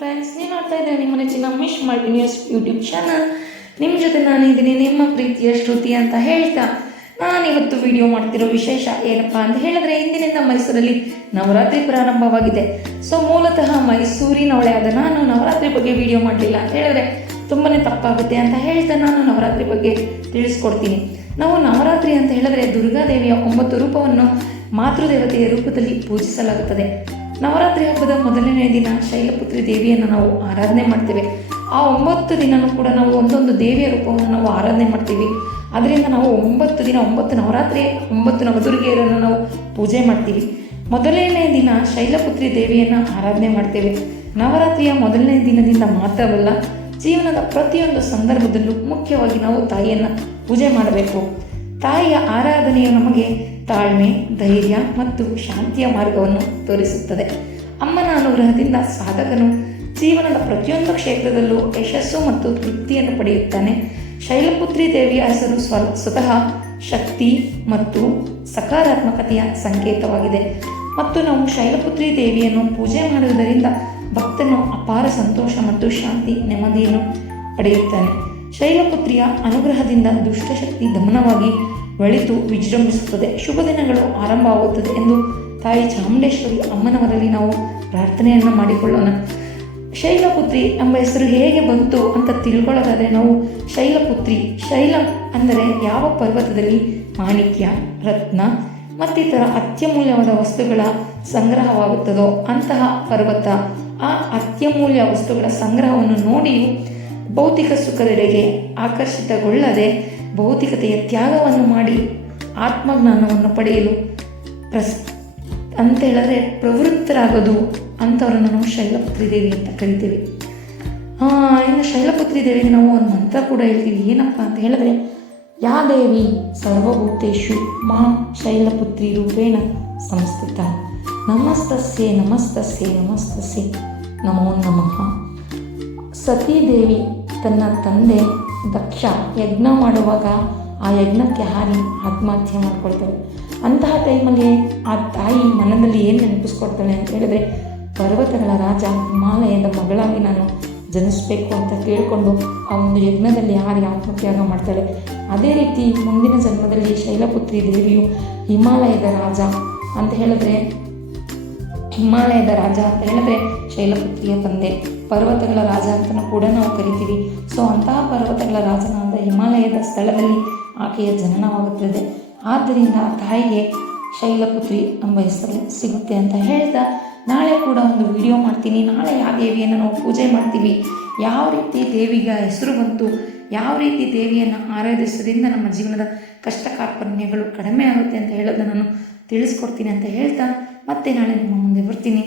Friends, ನೀವು ಮಾಡ್ತಾ ಇದ್ದೀರಾ ನಿಮ್ಮ ನೆಚ್ಚಿನ ಮಿಶ್ ಮಲ್ಟಿ ನ್ಯೂಸ್ ಯೂಟ್ಯೂಬ್ ಚಾನಲ್. ನಿಮ್ಮ ಜೊತೆ ನಾನಿದ್ದೀನಿ, ನಿಮ್ಮ ಪ್ರೀತಿಯ ಶ್ರುತಿ ಅಂತ ಹೇಳ್ತಾ ನಾನಿವತ್ತು ವಿಡಿಯೋ ಮಾಡ್ತಿರೋ ವಿಶೇಷ ಏನಪ್ಪ ಅಂತ ಹೇಳಿದ್ರೆ, ಇಂದಿನಿಂದ ಮೈಸೂರಲ್ಲಿ ನವರಾತ್ರಿ ಪ್ರಾರಂಭವಾಗಿದೆ. ಸೊ ಮೂಲತಃ ಮೈಸೂರಿನವಳೆ ಆದ ನಾನು ನವರಾತ್ರಿ ಬಗ್ಗೆ ವಿಡಿಯೋ ಮಾಡಲಿಲ್ಲ ಅಂತ ಹೇಳಿದ್ರೆ ತುಂಬಾ ತಪ್ಪಾಗುತ್ತೆ ಅಂತ ಹೇಳ್ತಾ ನಾನು ನವರಾತ್ರಿ ಬಗ್ಗೆ ತಿಳಿಸ್ಕೊಡ್ತೀನಿ. ನಾವು ನವರಾತ್ರಿ ಅಂತ ಹೇಳಿದ್ರೆ ದುರ್ಗಾದೇವಿಯ 9 ರೂಪವನ್ನು ಮಾತೃದೇವತೆಯ ರೂಪದಲ್ಲಿ ಪೂಜಿಸಲಾಗುತ್ತದೆ. ನವರಾತ್ರಿ ಹಬ್ಬದ ಮೊದಲನೇ ದಿನ ಶೈಲಪುತ್ರಿ ದೇವಿಯನ್ನು ನಾವು ಆರಾಧನೆ ಮಾಡ್ತೇವೆ. ಆ 9 ದಿನವೂ ಕೂಡ ನಾವು ಒಂದೊಂದು ದೇವಿಯ ರೂಪವನ್ನು ನಾವು ಆರಾಧನೆ ಮಾಡ್ತೀವಿ. ಅದರಿಂದ ನಾವು 9 ದಿನ 9 ನವರಾತ್ರಿ 9 ನವದುರ್ಗಿಯರನ್ನು ನಾವು ಪೂಜೆ ಮಾಡ್ತೀವಿ. ಮೊದಲನೇ ದಿನ ಶೈಲಪುತ್ರಿ ದೇವಿಯನ್ನು ಆರಾಧನೆ ಮಾಡ್ತೇವೆ. ನವರಾತ್ರಿಯ ಮೊದಲನೇ ದಿನದಿಂದ ಮಾತ್ರವಲ್ಲ, ಜೀವನದ ಪ್ರತಿಯೊಂದು ಸಂದರ್ಭದಲ್ಲೂ ಮುಖ್ಯವಾಗಿ ನಾವು ತಾಯಿಯನ್ನು ಪೂಜೆ ಮಾಡಬೇಕು. ತಾಯಿಯ ಆರಾಧನೆಯು ನಮಗೆ ತಾಳ್ಮೆ, ಧೈರ್ಯ ಮತ್ತು ಶಾಂತಿಯ ಮಾರ್ಗವನ್ನು ತೋರಿಸುತ್ತದೆ. ಅಮ್ಮನ ಅನುಗ್ರಹದಿಂದ ಸಾಧಕನು ಜೀವನದ ಪ್ರತಿಯೊಂದು ಕ್ಷೇತ್ರದಲ್ಲೂ ಯಶಸ್ಸು ಮತ್ತು ತೃಪ್ತಿಯನ್ನು ಪಡೆಯುತ್ತಾನೆ. ಶೈಲಪುತ್ರಿ ದೇವಿಯ ಹೆಸರು ಸ್ವತಃ ಶಕ್ತಿ ಮತ್ತು ಸಕಾರಾತ್ಮಕತೆಯ ಸಂಕೇತವಾಗಿದೆ ಮತ್ತು ನಾವು ಶೈಲಪುತ್ರಿ ದೇವಿಯನ್ನು ಪೂಜೆ ಮಾಡುವುದರಿಂದ ಭಕ್ತನು ಅಪಾರ ಸಂತೋಷ ಮತ್ತು ಶಾಂತಿ ನೆಮ್ಮದಿಯನ್ನು ಪಡೆಯುತ್ತಾನೆ. ಶೈಲಪುತ್ರಿಯ ಅನುಗ್ರಹದಿಂದ ದುಷ್ಟಶಕ್ತಿ ದಮನವಾಗಿ ಒಳಿತು ವಿಜೃಂಭಿಸುತ್ತದೆ. ಶುಭ ದಿನಗಳು ಆರಂಭವಾಗುತ್ತದೆ ಎಂದು ತಾಯಿ ಚಾಮುಂಡೇಶ್ವರಿ ಅಮ್ಮನವರಲ್ಲಿ ನಾವು ಪ್ರಾರ್ಥನೆಯನ್ನು ಮಾಡಿಕೊಳ್ಳೋಣ. ಶೈಲಪುತ್ರಿ ಎಂಬ ಹೆಸರು ಹೇಗೆ ಬಂತು ಅಂತ ತಿಳ್ಕೊಳ್ಳೋದಾದರೆ, ನಾವು ಶೈಲಪುತ್ರಿ, ಶೈಲ ಅಂದರೆ ಯಾವ ಪರ್ವತದಲ್ಲಿ ಮಾಣಿಕ್ಯ, ರತ್ನ ಮತ್ತಿತರ ಅತ್ಯಮೂಲ್ಯವಾದ ವಸ್ತುಗಳ ಸಂಗ್ರಹವಾಗುತ್ತದೋ ಅಂತಹ ಪರ್ವತ. ಆ ಅತ್ಯಮೂಲ್ಯ ವಸ್ತುಗಳ ಸಂಗ್ರಹವನ್ನು ನೋಡಿಯೂ ಭೌತಿಕ ಸುಖದೆಡೆಗೆ ಆಕರ್ಷಿತಗೊಳ್ಳದೆ ಭೌತಿಕತೆಯ ತ್ಯಾಗವನ್ನು ಮಾಡಿ ಆತ್ಮಜ್ಞಾನವನ್ನು ಪಡೆಯಲು ಅಂತ ಹೇಳಿದ್ರೆ ಪ್ರವೃತ್ತರಾಗೋದು ಅಂಥವ್ರನ್ನು ನಾವು ಶೈಲಪುತ್ರಿ ದೇವಿ ಅಂತ ಕರಿತೀವಿ. ಇನ್ನು ಶೈಲಪುತ್ರಿ ದೇವಿಗೆ ನಾವು ಒಂದು ಮಂತ್ರ ಕೂಡ ಹೇಳ್ತೀವಿ. ಏನಪ್ಪ ಅಂತ ಹೇಳಿದ್ರೆ, ಯಾ ದೇವಿ ಸರ್ವಭೂತೇಷು ಮಾ ಶೈಲಪುತ್ರಿ ರೂಪೇಣ ಸಂಸ್ಥಿತ ನಮಸ್ತಸ್ಯೆ ನಮಸ್ತಸ್ಯೆ ನಮಸ್ತಸ್ಯೆ ನಮೋ ನಮಃ. ಸತೀದೇವಿ ತನ್ನ ತಂದೆ ದಕ್ಷ ಯಜ್ಞ ಮಾಡುವಾಗ ಆ ಯಜ್ಞಕ್ಕೆ ಹಾರಿ ಆತ್ಮಹತ್ಯೆ ಮಾಡ್ಕೊಳ್ತಾಳೆ. ಅಂತಹ ಟೈಮಲ್ಲಿ ಆ ತಾಯಿ ಮನದಲ್ಲಿ ಏನು ನೆನಪಿಸ್ಕೊಡ್ತಾಳೆ ಅಂತ ಹೇಳಿದ್ರೆ, ಪರ್ವತಗಳ ರಾಜ ಹಿಮಾಲಯದ ಮಗಳಾಗಿ ನಾನು ಜನಿಸಬೇಕು ಅಂತ ಕೇಳಿಕೊಂಡು ಆ ಒಂದು ಯಜ್ಞದಲ್ಲಿ ಹಾರಿ ಆತ್ಮತ್ಯಾಗ ಮಾಡ್ತಾಳೆ. ಅದೇ ರೀತಿ ಮುಂದಿನ ಜನ್ಮದಲ್ಲಿ ಶೈಲಪುತ್ರಿ ದೇವಿಯು ಹಿಮಾಲಯದ ರಾಜ ಅಂತ ಹೇಳಿದ್ರೆ ಶೈಲಪುತ್ರಿಯ ತಂದೆ ಪರ್ವತಗಳ ರಾಜ ಅಂತಲೂ ಕೂಡ ನಾವು ಕರಿತೀವಿ. ಸೊ ಅಂತಹ ಪರ್ವತಗಳ ರಾಜನಾದ ಹಿಮಾಲಯದ ಸ್ಥಳದಲ್ಲಿ ಆಕೆಯ ಜನನವಾಗುತ್ತದೆ. ಆದ್ದರಿಂದ ಆ ತಾಯಿಗೆ ಶೈಲಪುತ್ರಿ ಎಂಬ ಹೆಸರು ಸಿಗುತ್ತೆ ಅಂತ ಹೇಳ್ತಾ, ನಾಳೆ ಕೂಡ ಒಂದು ವಿಡಿಯೋ ಮಾಡ್ತೀನಿ. ನಾಳೆ ಯಾವ ದೇವಿಯನ್ನು ನಾವು ಪೂಜೆ ಮಾಡ್ತೀವಿ, ಯಾವ ರೀತಿ ದೇವಿಗೆ ಹೆಸರು ಬಂತು, ಯಾವ ರೀತಿ ದೇವಿಯನ್ನು ಆರಾಧಿಸೋದ್ರಿಂದ ನಮ್ಮ ಜೀವನದ ಕಷ್ಟ ಕಾರ್ಪಣ್ಯಗಳು ಕಡಿಮೆ ಆಗುತ್ತೆ ಅಂತ ಹೇಳೋದನ್ನು ನಾನು ತಿಳಿಸ್ಕೊಡ್ತೀನಿ ಅಂತ ಹೇಳ್ತಾ ಮತ್ತೆ ನಾಳೆ ನಿಮ್ಮ ಮುಂದೆ ಬರ್ತೀನಿ.